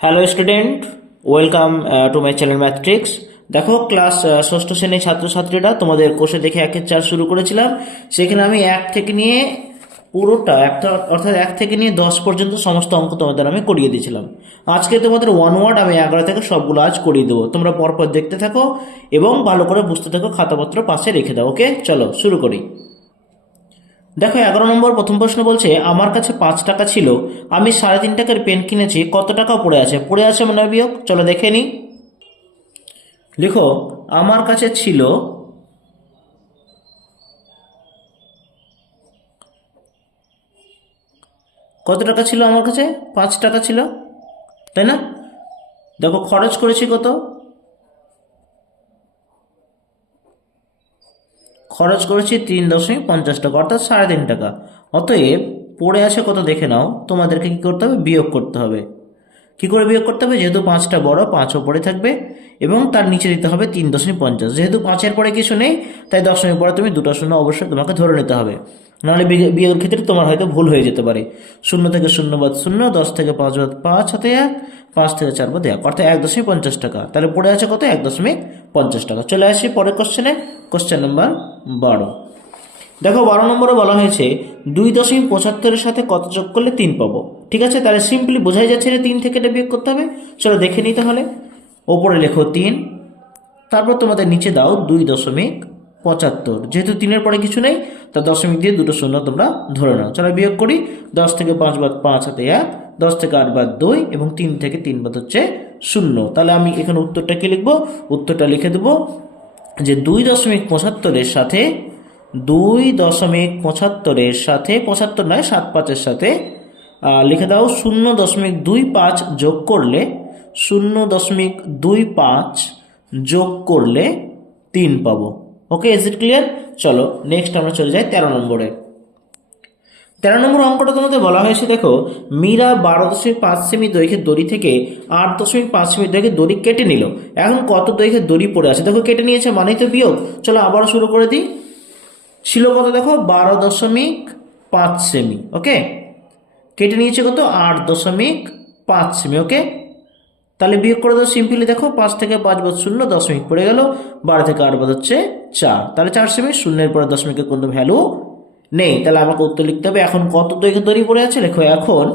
Hello student, welcome to my channel Mathtricks. দেখো class ষষ্ঠ শ্রেণীর ছাত্রছাত্রীরা তোমাদের কোষে দেখে 1-4 শুরু করেছিলাম। সেখানে আমি 1 থেকে নিয়ে পুরোটা অর্থাৎ 1 থেকে নিয়ে 10 পর্যন্ত সমস্ত অঙ্ক তোমাদের আমি করিয়ে দিয়েছিলাম। আজকে তোমাদের ওয়ান ওয়ার্ড আমি 11 থেকে সবগুলো আজ করিয়ে দেবো। তোমরা পরপর দেখতে থাকো এবং ভালো করে বুঝতে থাকো, খাতাপত্র পাশে রেখে দাও। ওকে, চলো শুরু করি। দেখো 11 নম্বর প্রথম প্রশ্ন বলছে, আমার কাছে 5 টাকা ছিল, আমি 3.5 টাকার পেন কিনেছি, কত টাকা পড়ে আছে মানে বিয়োগ। চলো দেখে নিই। লিখো, আমার কাছে ছিল কত টাকা ছিল, আমার কাছে 5 টাকা ছিল, তাই না? দেখো খরচ করেছি কত, খরচ করেছি 3.50 টাকা অর্থাৎ 3.5 টাকা। অতএব পড়ে আছে কত দেখে নাও। তোমাদেরকে কি করতে হবে, বিয়োগ করতে হবে। কি করে বিয়োগ করতে হবে, যেহেতু 5টা বড়, 5ও পরে থাকবে এবং তার নিচে দিতে হবে 3.50। যেহেতু 5-এর পরে কিছু নেই, তাই দশমিক পরে তুমি 2টা শূন্য অবশ্যই তোমাকে ধরে নিতে হবে, নাহলে বিয়োগের ক্ষেত্রে তোমার হয়তো ভুল হয়ে যেতে পারে। 0 থেকে 0 বাদ 0, 10 থেকে 5 বাদ 5 হাতে 1, 5 থেকে 4 বাদ 1 অর্থাৎ 1.50 টাকা। তাহলে পড়ে আছে কত, 1.50 টাকা। চলে আসি পরের কোশ্চেনে, কোশ্চেন নাম্বার 12। দেখো 12 নম্বরে বলা হয়েছে 2.75-এর সাথে কত যোগ করলে 3 পাবো। ঠিক আছে, তাহলে সিম্পলি বোঝাই যাচ্ছে যে 3 থেকে এটা বিয়োগ করতে হবে। চলো দেখে নিই তাহলে। ওপরে লেখো 3, তারপর তোমাদের নিচে দাও 2.75। যেহেতু 3-এর পরে কিছু নেই, তা দশমিক দিয়ে 2টো শূন্য তোমরা ধরে নাও। চলো বিয়োগ করি। 10 থেকে 5 বাদ 5 হাতে 1, 10 থেকে 8 বাদ 2 এবং 3 থেকে 3 বাদ হচ্ছে 0। তাহলে আমি এখানে উত্তরটা কি লিখবো, উত্তরটা লিখে দেবো যে 2.75-এর সাথে 2.75-এর সাথে 75 নয় 7-5-এর সাথে লিখে দাও 0.25 যোগ করলে 0.25 যোগ করলে 3 পাবো। ওকে, ইজ ইট ক্লিয়ার? চলো নেক্সট আমরা চলে যাই 13 নম্বরে। 13 নম্বর অঙ্কটা তোমাদের বলা হয়েছে, দেখো মীরা 12.5 সেমি দৈর্ঘ্যের দড়ি থেকে 8.5 সেমি দৈর্ঘ্যের দড়ি কেটে নিল। এখন কত দৈর্ঘ্যের দড়ি পড়ে আছে, দেখো কেটে নিয়েছে মানেই তো বিয়োগ। চলো আবারও শুরু করে দিই। ছিল কত, দেখো 12.5 সেমি। ওকে, কেটে নিয়েছে কত, 8.5 সেমি। ওকে, তাহলে বিয়োগ করে দাও সিম্পলি। দেখো 5 থেকে 5 বাদ 0, দশমিক পড়ে গেল। 12 থেকে 8 বাদ হচ্ছে 4, তাহলে 4 সেমি। শূন্যের পরে দশমিকের কোনো ভ্যালু নেই, তাহলে আমাকে উত্তর লিখতে হবে এখন কত দৈর্ঘ্য দড়ি পড়ে আছে। লেখো এখন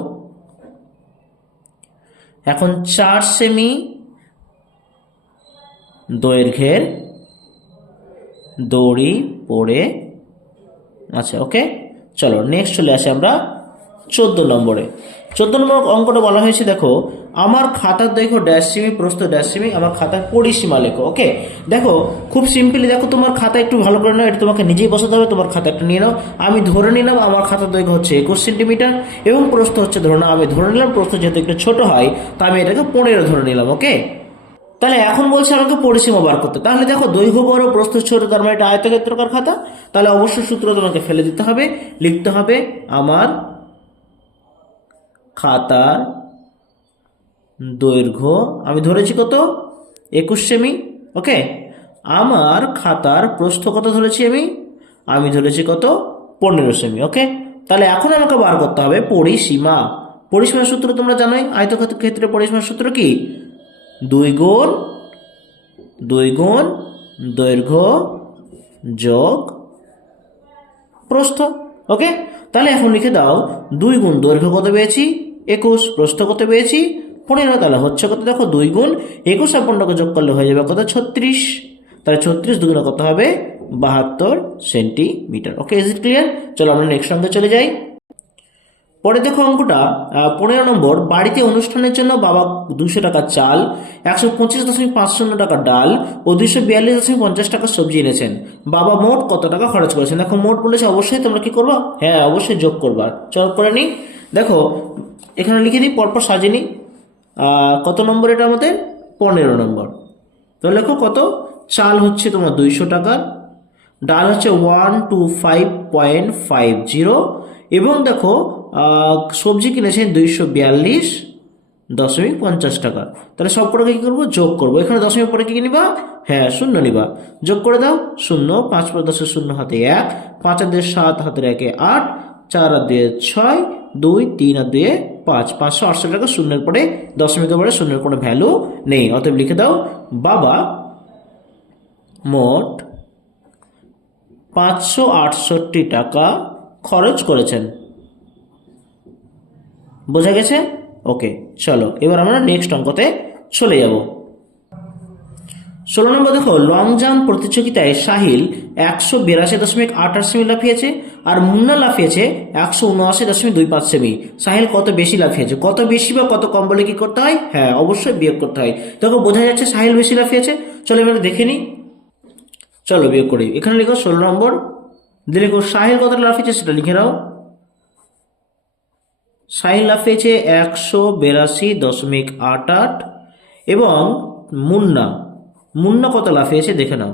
এখন 4 সেমি দৈর্ঘ্যের দড়ি পড়ে আচ্ছা। ওকে, চলো নেক্সট চলে আসি আমরা 14 নম্বরে। 14 নম্বর অঙ্কটা বলা হয়েছে, দেখো আমার খাতার দৈর্ঘ্য ড্যাশ সেমি, প্রস্থ ড্যাশ সেমি, আমার খাতার পরিসীমা লেখো। ওকে, দেখো খুব সিম্পলি, দেখো তোমার খাতা একটু ভালো করে নাও, এটা তোমাকে নিজেই বসাতে হবে। তোমার খাতাটা নিয়ে নাও। আমি ধরে নিলাম আমার খাতার দৈর্ঘ্য হচ্ছে 21 সেন্টিমিটার এবং প্রস্থ হচ্ছে, ধরো না আমি ধরে নিলাম প্রস্থ যেহেতু একটু ছোট হয়, তা আমি এটাকে 15 ধরে নিলাম। ওকে, তাহলে এখন বলছে আমাকে পরিসীমা বার করতে। তাহলে দেখো দৈর্ঘ্য বড় প্রস্থ ছোট, তার মানে এটা আয়তক্ষেত্রাকার খাতা। তাহলে অবশ্যই সূত্র তোমাকে ফেলে দিতে হবে, লিখতে হবে আমার খাতার দৈর্ঘ্য আমি ধরেছি কত, 21 সেমি। ওকে, আমার খাতার প্রস্থ কত ধরেছি আমি ধরেছি কত, 15 সেমি। ওকে, তাহলে এখন আমাকে বার করতে হবে পরিসীমা। পরিসীমার সূত্র তোমরা জানোই, আয়তক্ষেত্রে পরিসীমার সূত্র কি, 2 গুণ দৈর্ঘ্য যোগ প্রস্থ। ওকে, তাহলে এখন লিখে দাও 2 গুণ দৈর্ঘ্য কত পেয়েছি 21, প্রস্থ কত পেয়েছি 15। তাহলে হচ্ছে কত, দেখো 2 গুণ 21 আর 15কে যোগ করলে হয়ে যাবে কত, 36। তাহলে 36 দুগুণে কত হবে, 72 centimetre. Okay, is it clear? চলো আমরা নেক্সট অঙ্কে চলে যাই। পরে দেখো অঙ্কটা 15 নম্বর, বাড়িতে অনুষ্ঠানের জন্য বাবা 200 টাকা চাল, 125.50 টাকা ডাল ও 242.50 টাকা সবজি এনেছেন। বাবা মোট কত টাকা খরচ করেছেন। দেখো মোট বলেছে, অবশ্যই তোমরা কি করবা, হ্যাঁ অবশ্যই যোগ করবা। চল করে নিই। দেখো এখানে লিখে দিই, পরপর সাজিয়ে নিই। কত নম্বর এটা আমাদের, 15 নম্বর। তো লেখো কত, চাল হচ্ছে তোমার 200 টাকার, ডাল হচ্ছে 125.50 এবং দেখো সবজি কিনেছেন 242.50 টাকা। তাহলে সব কটাকে কি করবো, যোগ করবো। এখানে দশমিক পরে কি নিবা, হ্যাঁ শূন্য নিবা। যোগ করে দাও, 0, 5 + 10 0 হাতে 1, 5 আর 2 7 হাতের 1 8, 4 আর 2 6, 2 3 আর 2 5, 568 টাকা। শূন্যের পরে দশমিকের পরে শূন্যের কোনো ভ্যালু নেই, অতএব লিখে দাও বাবা মোট 568 টাকা খরচ করেছেন। বোঝা গেছে? ওকে, চলো এবার আমরা নেক্সট অঙ্কতে চলে যাব। 16 নম্বর দেখো, লং জাম্প প্রতিযোগিতায় সাহিল 182.88 সেমি লাফিয়েছে আর মুন্না লাফিয়েছে 179.25 সেমি। সাহিল কত বেশি লাফিয়েছে? কত বেশি বা কত কম বলে কি করতে হয়? হ্যাঁ, অবশ্যই বিয়োগ করতে হয়। দেখো বোঝা যাচ্ছে সাহিল বেশি লাফিয়েছে। চলো এবার দেখে নিই। চলো বিয়োগ করি। এখানে লিখো 16 নম্বর, দিয়ে লিখো সাহিল কতটা লাফিয়েছে সেটা লিখে নাও। সাহিল লাফিয়েছে 182.88 এবং মুন্না মুন্না কত লাফিয়েছে দেখে নাও।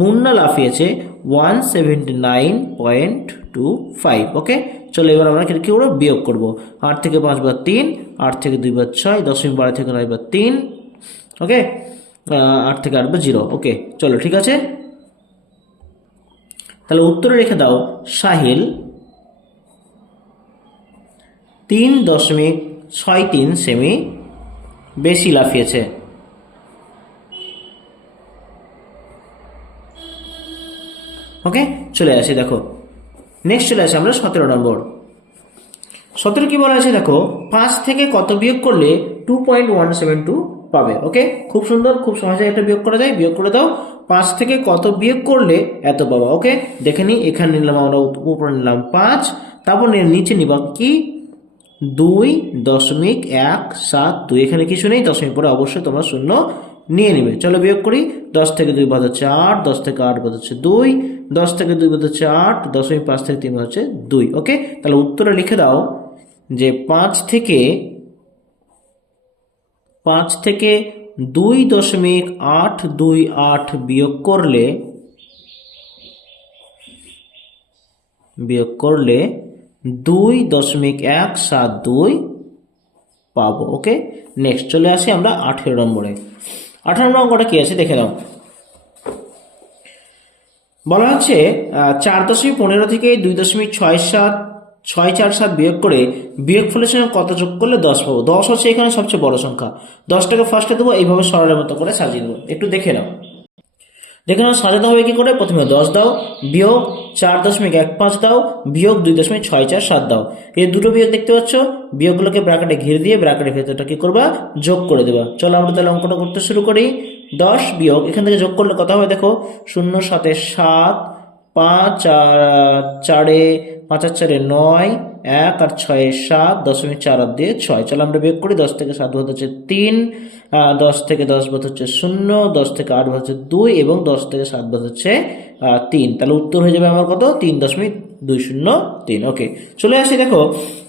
মুন্না লাফিয়েছে 179.25। ওকে, চলো এবার আমরা কি করবো? বিয়োগ করবো। 8 থেকে 5 বার 3, 8 থেকে 2 বার 6, 12 থেকে 9 বার 3। ওকে, 8 থেকে 8 বার 0। ওকে, চলো ঠিক আছে। তাহলে উত্তরে রেখে দাও সাহিল 3.63 সেমি বেশি লাফিয়েছে। ওকে, চলে আসি। দেখো নেক্সট চলে আসি আমরা 17 নম্বর। 17 কি বলা আছে দেখো, 5 থেকে কত বিয়োগ করলে 2.172 পাবে। ওকে, খুব সুন্দর, খুব সহজে এটা বিয়োগ করা যায়। বিয়োগ করে দাও। 5 থেকে কত বিয়োগ করলে এত পাবা। ওকে, দেখে নিই। এখানে নিলাম আমরা উপরে নিলাম 5, তারপর নিচে নিবা কি 2.172। এখানে কিছু নেই, দশমিক পরে অবশ্যই তোমরা শূন্য নিয়ে নিবে। চলো বিয়োগ করি। 10 থেকে 2 বাদ হচ্ছে 8, 10 থেকে 8 বাদ হচ্ছে 2, 10 থেকে 2 বাদ হচ্ছে 8, 5 থেকে 3 বাদ হচ্ছে 2। ওকে, তাহলে উত্তরে লিখে দাও যে 5 থেকে 2.828 বিয়োগ করলে 2.172 পাবো। ওকে, নেক্সট চলে আসি আমরা 18 নম্বরে। 18 নম্বর অঙ্কটা কি আছে দেখে নাও। বলা হচ্ছে 4.15 থেকে 2.647 বিয়োগ করে বিয়োগফলের সঙ্গে কত যোগ করলে 10 পাবো। 10 হচ্ছে এখানে সবচেয়ে বড় সংখ্যা। 10টাকে ফার্স্টে দেবো, এইভাবে সরলের মতো করে সাজিয়ে দেবো। একটু দেখে নাও। দেখে নাও সাজাতে হবে কি করে। প্রথমে 10 দাও, বিয়োগ 4.15 দাও, বিয়োগ 2.647 দাও। এই দুটো বিয়োগ দেখতে পাচ্ছ। বিয়োগগুলোকে ব্র্যাকেটে ঘিরে দিয়ে ব্র্যাকেটের ভেতরটা কি করবা? যোগ করে দেবা। চলো আমরা তাহলে অঙ্কটা করতে শুরু করি। 10 বিয়োগ এখান থেকে যোগ করলে কত হবে দেখো, 0 7 7, 5 আর 4 5 আর 4 9, 1 আর 6 7, 0.4 আর 2 6। চলো আমরা বিয়োগ করি। 10 থেকে 7 বাদ হচ্ছে 3, 10 থেকে 10 বাদ হচ্ছে 0, 10 থেকে 8 বাদ হচ্ছে 2 এবং 10 থেকে 7 বাদ হচ্ছে 3। তাহলে উত্তর হয়ে যাবে আমার কত? 3.203। ওকে, চলে আসি। দেখো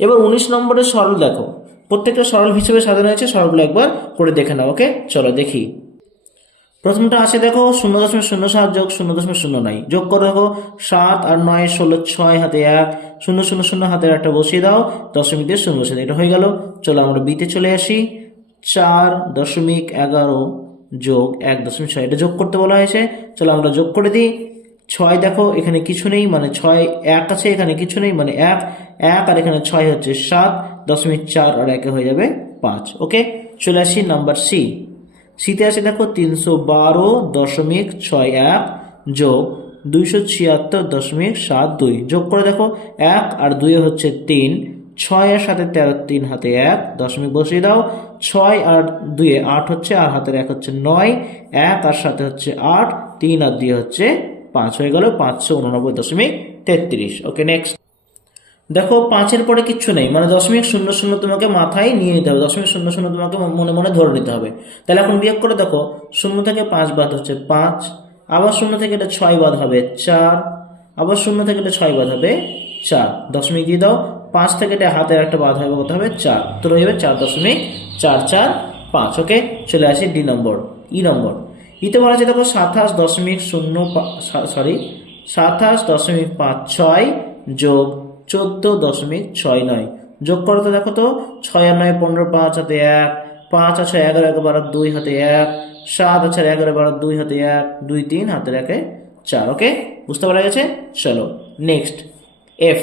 এবার 19 নম্বরের সরল দেখো। প্রত্যেকটা সরল হিসেবে সাজানো হয়েছে। সরলগুলো একবার করে দেখে নাও। ওকে, চলো দেখি। প্রথমটা আছে দেখো 0.07 যোগ 0.09 যোগ করে দেখো 7 আর 9 16, 6 হাতে 1, 0 0 0 হাতে একটা বসিয়ে দাও, দশমিক দিয়ে শূন্য বসিয়ে দাও। এটা হয়ে গেল। চলো আমরা বিতে চলে আসি। 4.11 যোগ 1.6 এটা যোগ করতে বলা হয়েছে। চলো আমরা যোগ করে দিই। 6 দেখো এখানে কিছু নেই, মানে 6 1 আছে, এখানে কিছু নেই মানে 1 1 আর এখানে 6 হচ্ছে 7, 0.4 আর 1 হয়ে যাবে 5। ওকে, চলে আসি নাম্বার সি। সিতে আছে দেখো 312.61 যোগ 276.72 যোগ করে দেখো 1 আর 2 হচ্ছে 3, 6 এর সাথে 13, 3 হাতে 1 দশমিক বসিয়ে দাও। 6 আর 2 8 হচ্ছে, আর হাতের 1 হচ্ছে 9, 1 আর সাথে হচ্ছে 8, 3 আর 2 হচ্ছে 5 হয়ে গেল 589.33। ওকে, নেক্সট দেখো 5-এর পরে কিচ্ছু নেই, মানে 0.00 তোমাকে মাথায় নিয়ে নিতে হবে। 0.00 তোমাকে মনে মনে ধরে নিতে হবে। তাহলে এখন বিয়োগ করে দেখো 0 থেকে 5 বাদ হচ্ছে 5, আবার 0 থেকে এটা 6 বাদ হবে 4, আবার 0 থেকে এটা 6 বাদ হবে 4, দশমিক দিয়ে দাও। 5 থেকে এটা হাতের একটা বাদ হবে, কত হবে 4, তো হয়ে যাবে 4.445। ওকে, চলে আসি ডি নম্বর। ই নম্বর। ইতে বলা আছে দেখো 27.56 যোগ 14.69 যোগ করো তো দেখো তো 6 আর 9 15, 5 হাতে 1, 5 আছে 11, 1 12, 2 হাতে 1, 7 আছে 11, 12, 2 হাতে 1, 2 3 হাতের 1 4। ওকে, বুঝতে পারা গেছে। চলো নেক্সট এফ।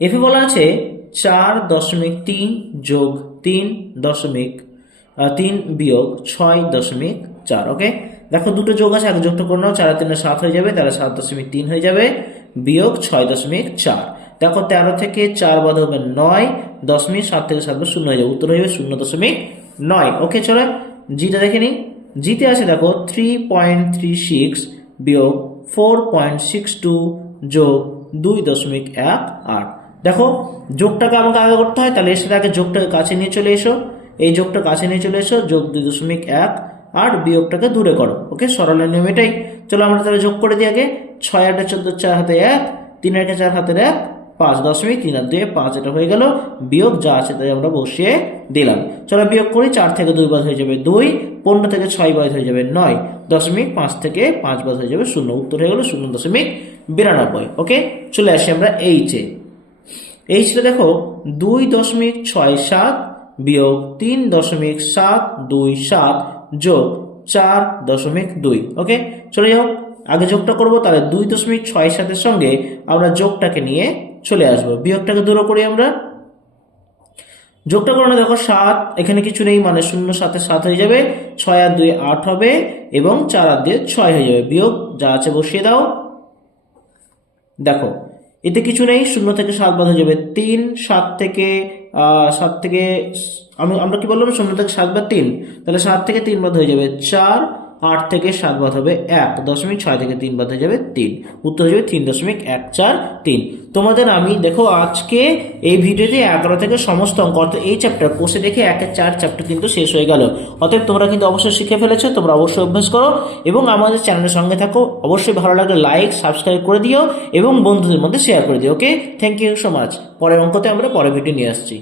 এফে বলা আছে 4.3 যোগ 3 বিয়োগ 6.4। ওকে, দেখো দুটো যোগ আছে, আগে যোগটা করে নাও, 4 আর 3 7 হয়ে যাবে, তাহলে 7.3 হয়ে যাবে বিয়োগ 6.4। দেখো 13 থেকে 4 বাদ হবে 9, 7 থেকে 7 বাদ 0 হয়ে যাবে, উত্তর হয়ে যাবে 0.9। ওকে, চলো জিটা দেখে নিই। জিতে আছে দেখো 3.36 বিয়োগ 4.62 যোগ 2.18। দেখো যোগটাকে আমাকে আগে করতে হয়, তাহলে এর সাথে আগে যোগটাকে কাছে নিয়ে চলে এসো, এই যোগটা কাছে নিয়ে চলে এসো, যোগ 2.18 বিয়োগটাকে দূরে করো। ওকে, সরলের নিয়ম এটাই। চলো আমরা তাহলে যোগ করে দিই আগে। 6 8 14, 4 হাতে 1, 3 1 4 হাতের 1, 5.3 আর 2 5, এটা হয়ে গেল। বিয়োগ যা আছে তাই আমরা বসিয়ে দিলাম। চলো বিয়োগ করি, 4 থেকে 2 বাদ হয়ে যাবে 2, 15 থেকে 6 বাদ হয়ে যাবে 9, 5 থেকে 5 বাদ হয়ে যাবে 0, উত্তর হয়ে গেল 0.92। ওকে, চলে আসি আমরা এইচে। এইচটা দেখো 2.67 বিয়োগ 3.727 যোগ 4.2। ওকে, চলে যাও, আগে যোগটা করবো, তাহলে 2.67 এর সঙ্গে আমরা যোগটাকে নিয়ে চলে আসবো, বিয়োগটাকে দূর করি আমরা। যোগটা করো না, দেখো 7 এখানে কিছু নেই, মানে 0 7 7 হয়ে যাবে, 6 আর 2 8 হবে এবং 4 আর 2 6 হয়ে যাবে, বিয়োগ যা আছে বসিয়ে দাও। দেখো এতে কিছু নেই, 0 থেকে 7 বাদ হয়ে যাবে 3, 7 থেকে আমরা কি বললাম, 0 থেকে 7 বাদ 3, তাহলে 7 থেকে 3 বাদ হয়ে যাবে 4, 8 থেকে 7 বাদ হবে 1, 6 থেকে 3 বাদ হয়ে যাবে 3, উত্তর হয়ে যাবে 3.143। তোমাদের আমি দেখো আজকে এই ভিডিওতে 11 থেকে সমস্ত অঙ্ক অর্থাৎ এই চ্যাপ্টার কোর্সে দেখে 1 এর 4 চ্যাপ্টার কিন্তু শেষ হয়ে গেল। অতএব তোমরা কিন্তু অবশ্যই শিখে ফেলেছো, তোমরা অবশ্যই অভ্যাস করো এবং আমাদের চ্যানেলের সঙ্গে থাকো। অবশ্যই ভালো লাগলে লাইক সাবস্ক্রাইব করে দিও এবং বন্ধুদের মধ্যে শেয়ার করে দিও। ওকে, থ্যাংক ইউ সো মাচ। পরের অঙ্কতে আমরা পরের ভিডিও নিয়ে আসছি।